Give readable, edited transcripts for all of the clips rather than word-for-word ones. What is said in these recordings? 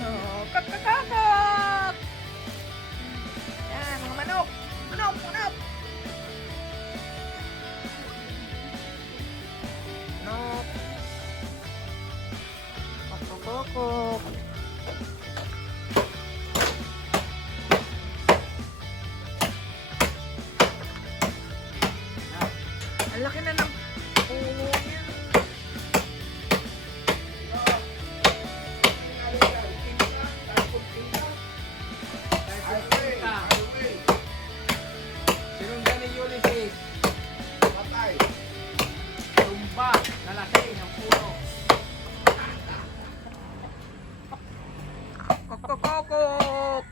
Oh, kakakakak! Yan, mga manok! Manok! Manok! Manok! Kokokokok! Ang laki na ng puno niya. Sinundan ni Ulysses. Patay. Tumba. Nalasing ang puno. Kokokokok!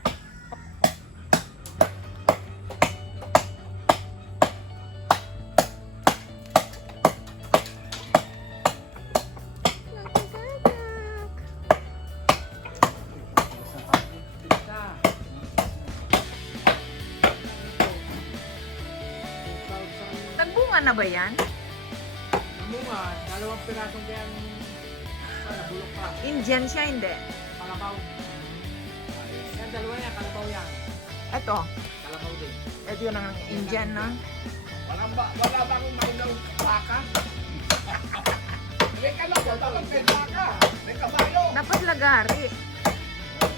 Nagbunga na ba yan? Namunga. Dalawang pirasong kayang nabulok pa. Indian siya, hindi. Kalabaw. Yan, dalawa yan. Kalabaw yan. Ito. Kalabaw din. Ito yun ang Indian, no? Wala bang mainang baka? May ka lang, wala bang may baka? May kabayo. Dapat lagari.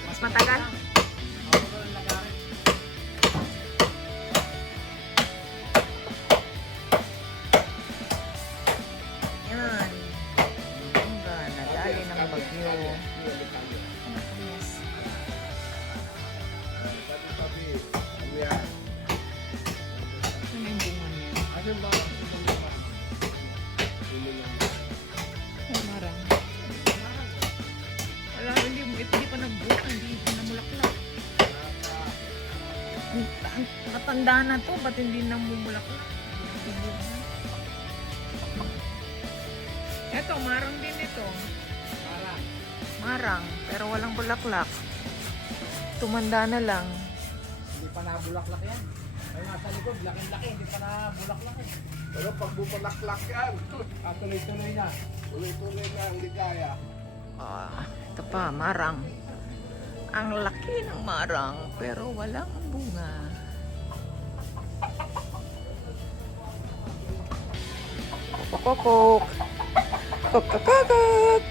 Mas matagal. Oo, ang lagarin. Yan. Ang gana. Dali ng bagyo. Yes. Tabi-tabi. Ano yan? Ano yung bunga niya? Ano ba? Ay, marang. Wala, hindi pa nagbuka. Hindi pa namulaklak. Ang matanda na to. Ba't hindi namumulaklak? Eto, marang din ito. Parang. Marang, pero walang bulaklak. Tumanda na lang. Hindi pa nabulaklak yan. Ay, nasa likod. Laking-laki. Hindi pa nabulaklak eh. Pero pag bupalaklak yan, Ah, tuloy-tuloy na. tuloy-tuloy na ang ligaya. Ito pa, marang. Ang laki ng marang, pero walang bunga. Kokokokok. Kokokokok.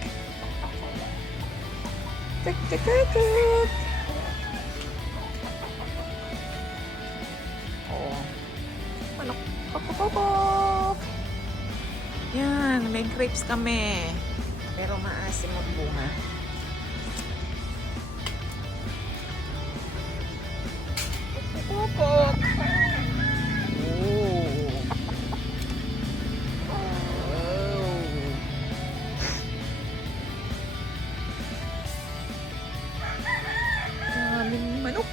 Kokokokok. Oh. Manok. Kokokokok. Yan, may grapes kami. Pero maasim ang bunga. Kokokok. Oh. Daming manok.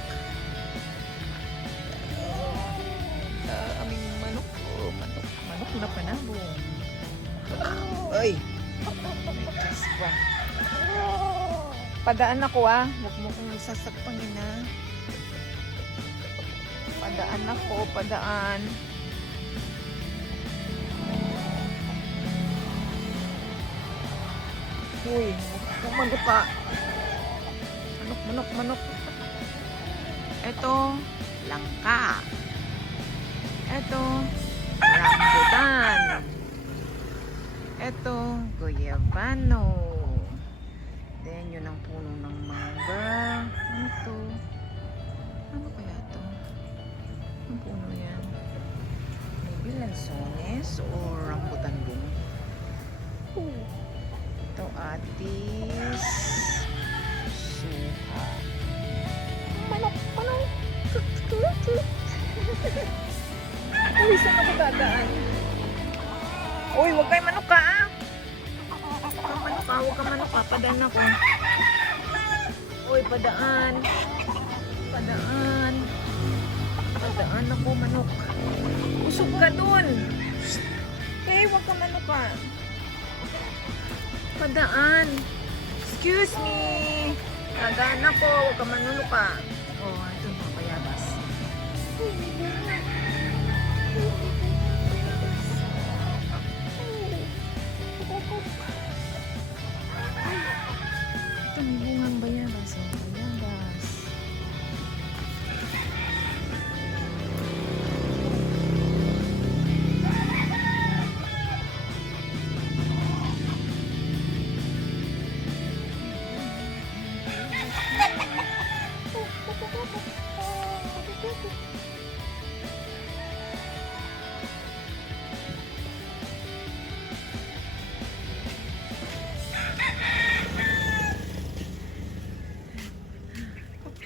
Daming manok. Oh, manok. Manok na panabong. Ay! May gas pa. Padaan ako Huwag mo kong sasakpangin Padaan ako, padaan. Uy, manok ka. Manok, manok, manok. Ito, langka. Ito, rambutan. Ito, guyabano. Then, yun ang puno ng mangga. Ano to? Ano kaya to? Ang puno yan? Maybe lansones or rambutan din. Ito, atis. Suha. Manok, manok. Uy, saan ako dadaan? Uy, huwag kayo manok ka Huwag ka manok ka. Padaan ako. Uy, padaan. Padaan. Padaan ako, manok. Usog ka dun. Hey, huwag ka manok ka. Padaan. Excuse me. Padaan ako. Huwag ka manok ka. Oh, ito mga bayabas.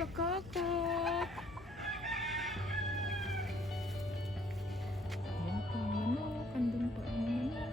Kakakak. Ayan pa ang manok. Andun pa ang manok.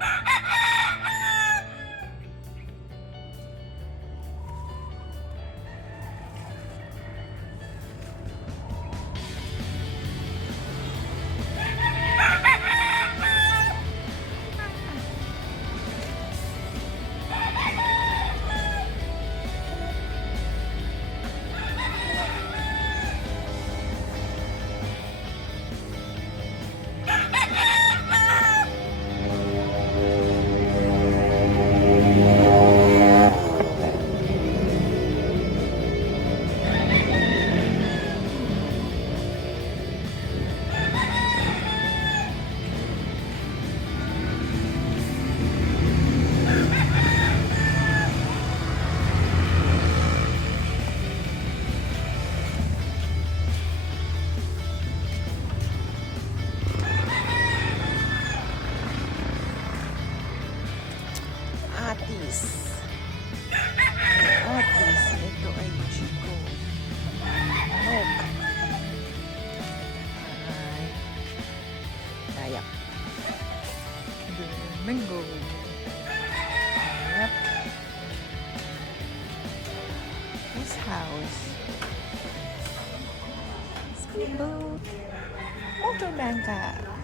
Atis. Atis. Ito ay Chico. Manok. Ay. Dayak. Mango. Yep. This house. Speedboat. Motor bangka.